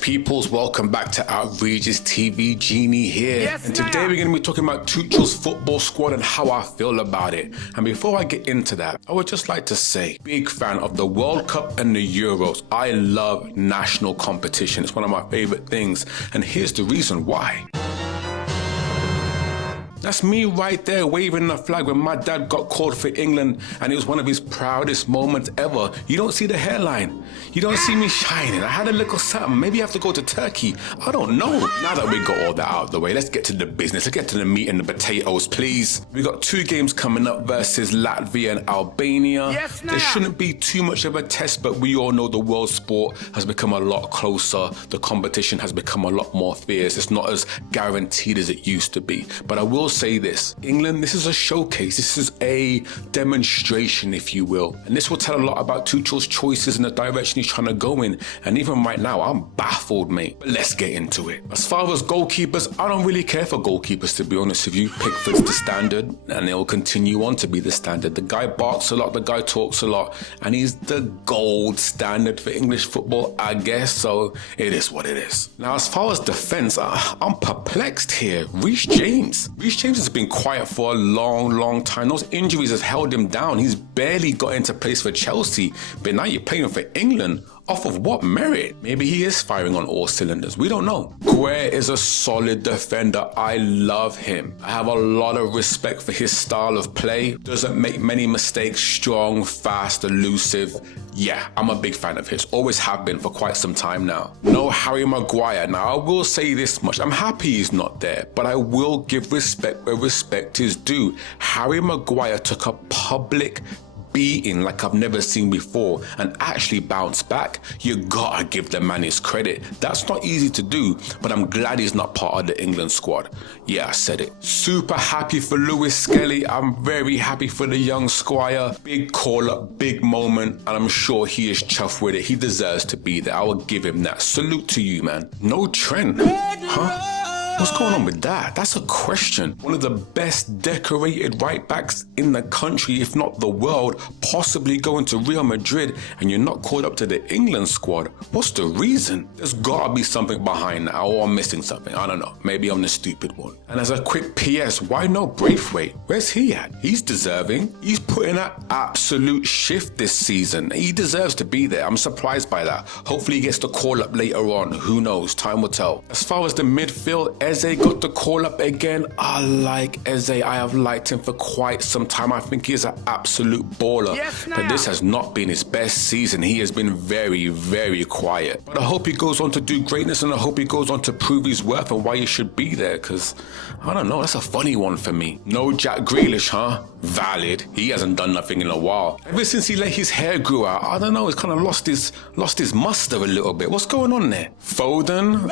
peoples, welcome back to Outrageous TV. Genie here. Yes, and today we're going to be talking about Tuchel's football squad and how I feel about it. And before I get into that, I would just like to say, big fan of the World Cup and the Euros. I love national competition. It's one of my favorite things. And here's the reason why. That's me right there waving the flag when my dad got called for England and it was one of his proudest moments ever. You don't see the hairline. You don't see me shining. I had a little something. Maybe I have to go to Turkey. I don't know. Now that we got all that out of the way, let's get to the business. Let's get to the meat and the potatoes, please. We got 2 games coming up versus Latvia and Albania. Yes, there shouldn't be too much of a test, but we all know the world sport has become a lot closer. The competition has become a lot more fierce. It's not as guaranteed as it used to be. But I will say this, England, this is a showcase. This is a demonstration, if you will. And this will tell a lot about Tuchel's choices and the direction he's trying to go in. And even right now, I'm baffled, mate. But let's get into it. As far as goalkeepers, I don't really care for goalkeepers, to be honest with you. Pickford's the standard, and it'll continue on to be the standard. The guy barks a lot, the guy talks a lot, and he's the gold standard for English football, I guess. So it is what it is. Now, as far as defense, I'm perplexed here. Reece James has been quiet for a long time. Those injuries have held him down. He's barely got into place for Chelsea, but now you're playing for England. Off of what merit? Maybe he is firing on all cylinders. We don't know. Guerre is a solid defender. I love him. I have a lot of respect for his style of play. Doesn't make many mistakes. Strong, fast, elusive. Yeah, I'm a big fan of his. Always have been for quite some time now. No Harry Maguire. Now, I will say this much. I'm happy he's not there, but I will give respect where respect is due. Harry Maguire took a public beating like I've never seen before and actually bounced back. You gotta give the man his credit. That's not easy to do, but I'm glad he's not part of the England squad. Yeah, I said it. Super happy for Lewis Skelly. I'm very happy for the young squire. Big call up, big moment, and I'm sure he is chuffed with it. He deserves to be there. I will give him that. Salute to you, man. No Trent. Huh? What's going on with that? That's a question. One of the best decorated right backs in the country, if not the world, possibly going to Real Madrid, and you're not called up to the England squad. What's the reason? There's gotta be something behind that, or I'm missing something. I don't know. Maybe I'm the stupid one. And as a quick PS, why no Braithwaite? Where's he at? He's deserving. He's putting an absolute shift this season. He deserves to be there. I'm surprised by that. Hopefully he gets the call up later on. Who knows? Time will tell. As far as the midfield, Eze got the call up again. I like Eze. I have liked him for quite some time. I think he is an absolute baller. Yes, but this has not been his best season. He has been very quiet. But I hope he goes on to do greatness, and I hope he goes on to prove his worth and why he should be there, because I don't know, that's a funny one for me. No Jack Grealish, huh? Valid. He hasn't done nothing in a while. Ever since he let his hair grow out, I don't know, he's kind of lost his muster a little bit. What's going on there? Foden?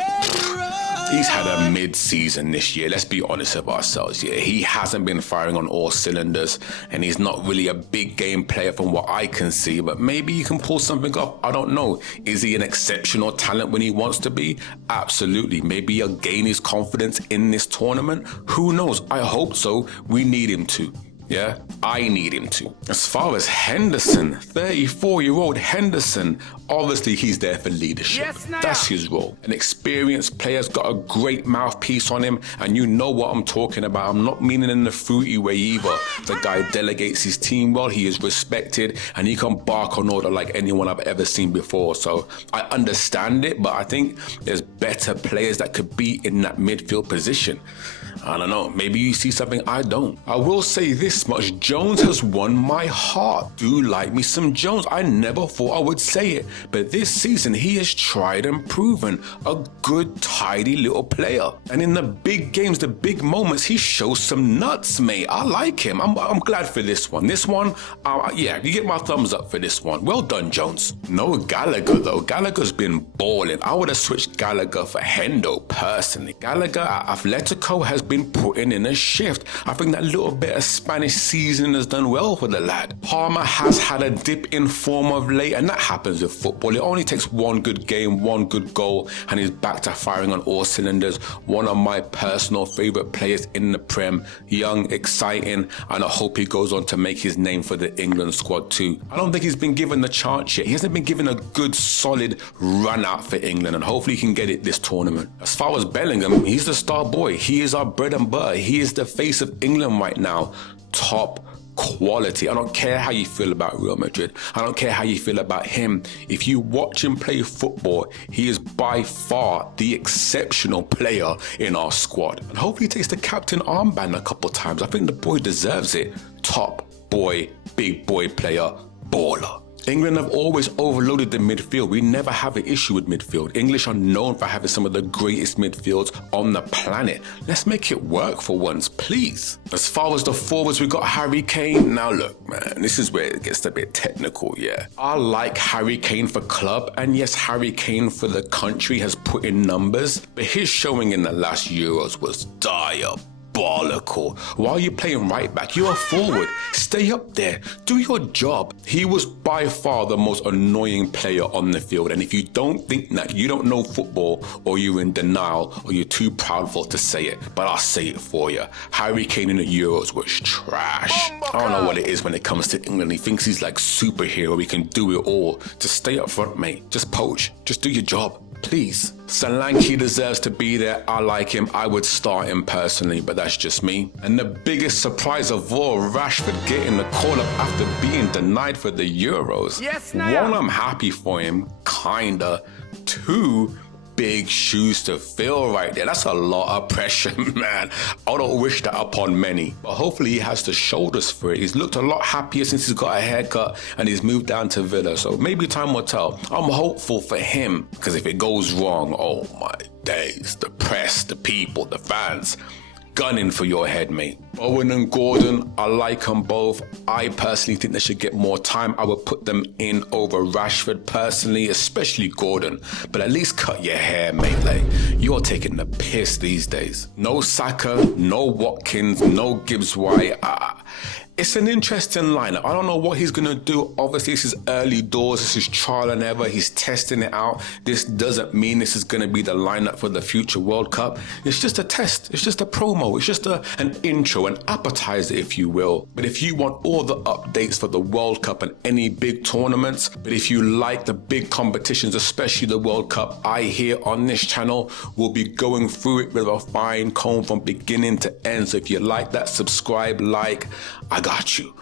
He's had a mid-season this year, let's be honest with ourselves. Yeah, he hasn't been firing on all cylinders, and he's not really a big game player from what I can see, but maybe he can pull something off. I don't know. Is he an exceptional talent when he wants to be? Absolutely. Maybe he'll gain his confidence in this tournament. Who knows? I hope so. We need him to. Yeah, I need him to. As far as Henderson, 34-year-old Henderson, obviously he's there for leadership. Yes, that's his role. An experienced player's got a great mouthpiece on him, and you know what I'm talking about. I'm not meaning in the fruity way either. The guy delegates his team well, he is respected, and he can bark on order like anyone I've ever seen before. So I understand it, but I think there's better players that could be in that midfield position. I don't know, maybe you see something I don't. I will say this much, Jones has won my heart. Do like me some Jones. I never thought I would say it, but this season he has tried and proven a good, tidy little player. And in the big games, the big moments, he shows some nuts, mate. I like him. I'm glad for this one. This one, yeah, you get my thumbs up for this one. Well done, Jones. No Gallagher, though. Gallagher's been balling. I would have switched Gallagher for Hendo, personally. Gallagher at Atletico has been putting in a shift. I think that little bit of Spanish seasoning has done well for the lad. Palmer has had a dip in form of late, and that happens with football. It only takes one good game, one good goal, and he's back to firing on all cylinders. One of my personal favourite players in the Prem. Young, exciting, and I hope he goes on to make his name for the England squad too. I don't think he's been given the chance yet. He hasn't been given a good, solid run out for England, and hopefully he can get it this tournament. As far as Bellingham, he's the star boy. He is our bread and butter. He is the face of England right now. Top quality. I don't care how you feel about Real Madrid. I don't care how you feel about him. If you watch him play football, he is by far the exceptional player in our squad. And hopefully he takes the captain armband a couple times. I think the boy deserves it. Top boy, big boy player, baller. England have always overloaded the midfield. We never have an issue with midfield. English are known for having some of the greatest midfields on the planet. Let's make it work for once, please. As far as the forwards, we got Harry Kane. Now look, man, this is where it gets a bit technical, yeah. I like Harry Kane for club, and yes, Harry Kane for the country has put in numbers, but his showing in the last Euros was diabolical. Why are you playing right back? You're a forward. Stay up there. Do your job. He was by far the most annoying player on the field. And if you don't think that, you don't know football, or you're in denial, or you're too proudful to say it. But I'll say it for you. Harry Kane in the Euros was trash. I don't know what it is when it comes to England. He thinks he's like superhero. He can do it all. Just stay up front, mate. Just poach. Just do your job. Please. Solanke deserves to be there. I like him. I would start him personally, but that's just me. And the biggest surprise of all, Rashford getting the call-up after being denied for the Euros. Yes, now. One, I'm happy for him, kinda. Two, big shoes to fill right there. That's a lot of pressure, man. I don't wish that upon many, but hopefully he has the shoulders for it. He's looked a lot happier since he's got a haircut and he's moved down to Villa, so maybe time will tell. I'm hopeful for him, because if it goes wrong, oh my days, the press, the people, the fans, gunning for your head, mate. Owen and Gordon, I like them both. I personally think they should get more time. I would put them in over Rashford personally, especially Gordon. But at least cut your hair, mate. Like, you're taking the piss these days. No Saka, no Watkins, no Gibbs White. It's an interesting lineup. I don't know what he's going to do. Obviously, this is early doors. This is trial and error. He's testing it out. This doesn't mean this is going to be the lineup for the future World Cup. It's just a test. It's just a promo. It's just an intro, an appetizer, if you will. But if you want all the updates for the World Cup and any big tournaments, but if you like the big competitions, especially the World Cup, I here on this channel will be going through it with a fine comb from beginning to end. So if you like that, subscribe, like, I got you.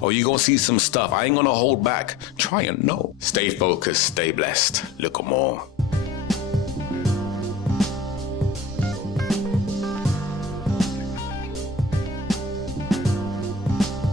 Or you gonna see some stuff. I ain't gonna hold back. Try and know. Stay focused, stay blessed. Look 'em all.